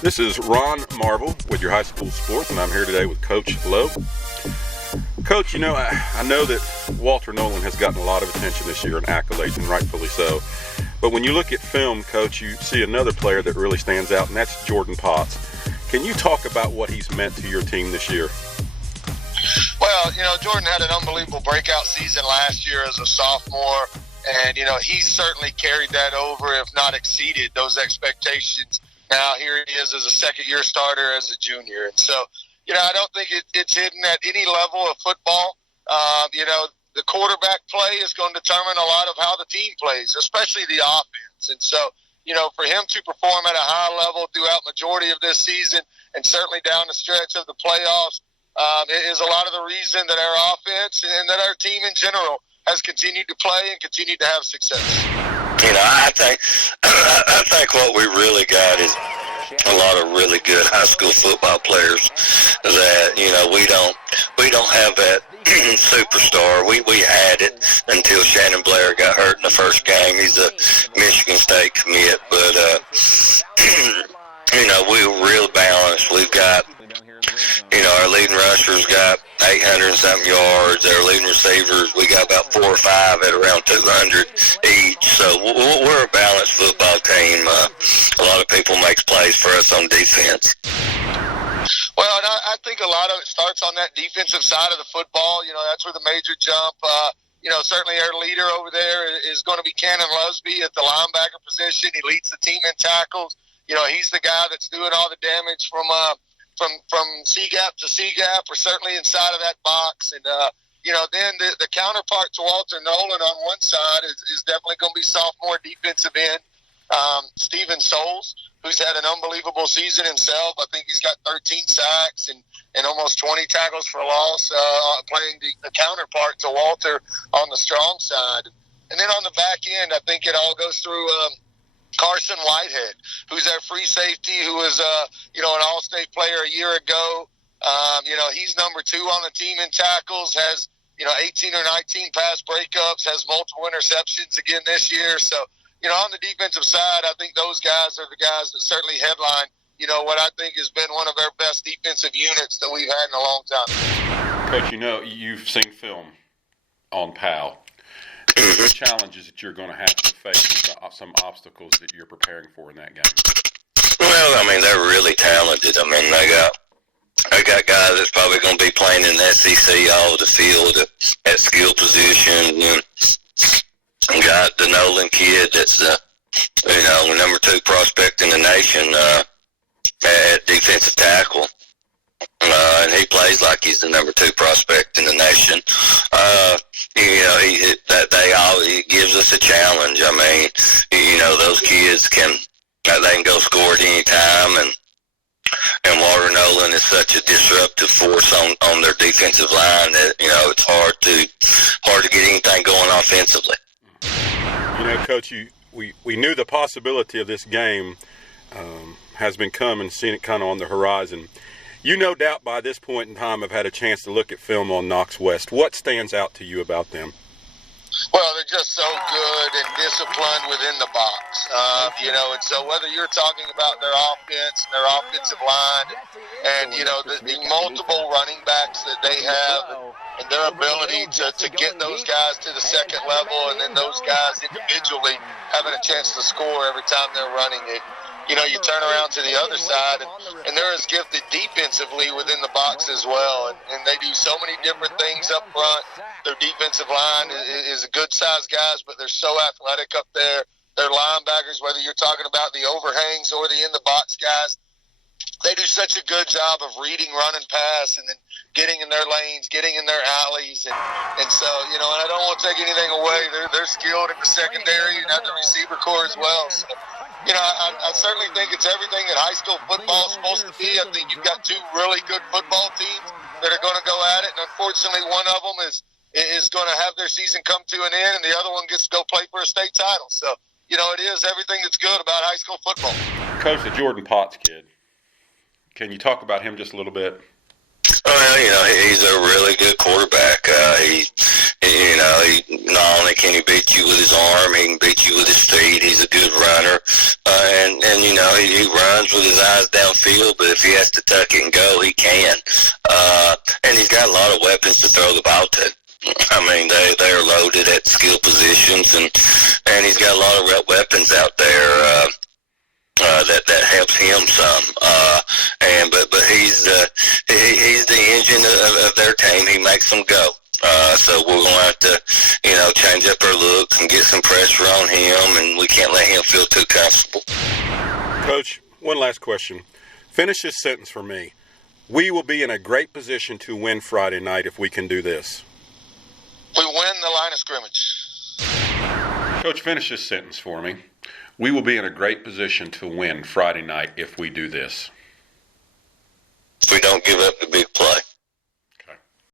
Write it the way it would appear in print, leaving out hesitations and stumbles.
This is Ron Marvel with your high school sports, and I'm here today with Coach Lowe. Coach, you know, I know that Walter Nolan has gotten a lot of attention this year and accolades, and rightfully so. But when you look at film, Coach, you see another player that really stands out, and that's Jordan Potts. Can you talk about what he's meant to your team this year? Well, you know, Jordan had an unbelievable breakout season last year as a sophomore, and, you know, he certainly carried that over, if not exceeded those expectations. Now here he is as a second-year starter as a junior. And so, you know, I don't think it's hidden at any level of football. You know, the quarterback play is going to determine a lot of how the team plays, especially the offense. And so, you know, for him to perform at a high level throughout majority of this season and certainly down the stretch of the playoffs is a lot of the reason that our offense and that our team in general has continued to play and continued to have success. You know, I think what we really got is a lot of really good high school football players that, you know, we don't have that superstar. We had it until Shannon Blair got hurt in the first game. He's a Michigan State commit, but you know, we're real balanced. We've got, you know, our leading rushers got 800 and something yards. Our leading receivers, we got about 4 or 5 at around 200 each. So we're a balanced football team. A lot of people make plays for us on defense. Well, and I think a lot of it starts on that defensive side of the football. You know, that's where the major jump. You know, certainly our leader over there is going to be Cannon Lusby at the linebacker position. He leads the team in tackles. You know, he's the guy that's doing all the damage from C-gap to C-gap, or certainly inside of that box. And, you know, then the counterpart to Walter Nolan on one side is definitely going to be sophomore defensive end Steven Souls, who's had an unbelievable season himself. I think he's got 13 sacks and almost 20 tackles for loss, playing the counterpart to Walter on the strong side. And then on the back end, I think it all goes through Carson Whitehead, who's our free safety, who was, you know, an all-state player a year ago. You know, he's number 2 on the team in tackles, has, you know, 18 or 19 pass breakups, has multiple interceptions again this year. So, you know, on the defensive side, I think those guys are the guys that certainly headline, you know, what I think has been one of our best defensive units that we've had in a long time. Coach, you know, you've seen film on Powell. The challenges that you're going to have to face, some obstacles that you're preparing for in that game. Well, I mean, they're really talented. I mean, they got guys that's probably going to be playing in the SEC all over the field at skill position. And got the Nolan kid that's, you know, number 2 prospect in the nation at defensive tackle. And he plays like he's the number 2 prospect in the nation. You know, he gives us a challenge. I mean, you know, those kids they can go score at any time, and Walter Nolan is such a disruptive force on their defensive line that, you know, it's hard to get anything going offensively. You know, Coach, we knew the possibility of this game has been coming, seen it kind of on the horizon. You no doubt by this point in time have had a chance to look at film on Knox-West. What stands out to you about them? Well, they're just so good and disciplined within the box. You know, and so whether you're talking about their offense, their offensive line, and, you know, the multiple running backs that they have, and their ability to get those guys to the second level, and then those guys individually having a chance to score every time they're running it. You know, you turn around to the other side, and they're as gifted defensively within the box as well. And they do so many different things up front. Their defensive line is a good-sized guys, but they're so athletic up there. Their linebackers, whether you're talking about the overhangs or the in-the-box guys, they do such a good job of reading, run, and pass, and then getting in their lanes, getting in their alleys. And so, you know, and I don't want to take anything away. They're skilled in the secondary and at the receiver corps as well. So, you know, I certainly think it's everything that high school football is supposed to be. I think you've got 2 really good football teams that are going to go at it, and unfortunately one of them is going to have their season come to an end, and the other one gets to go play for a state title. So, you know, it is everything that's good about high school football. Coach, the Jordan Potts kid, can you talk about him just a little bit? Well, you know, he's a really good quarterback. He You know, not only can he beat you with his arm, he can beat you with his feet. He's a good runner. And you know, he runs with his eyes downfield, but if he has to tuck it and go, he can. And he's got a lot of weapons to throw the ball to. I mean, they're loaded at skill positions, and he's got a lot of weapons out there that helps him some. But he's the engine of their team. He makes them go. So we're going to have to, you know, change up our looks and get some pressure on him, and we can't let him feel too comfortable. Coach, one last question. Finish this sentence for me. We will be in a great position to win Friday night if we can do this. We win the line of scrimmage. Coach, finish this sentence for me. We will be in a great position to win Friday night if we do this. If we don't give up the big play.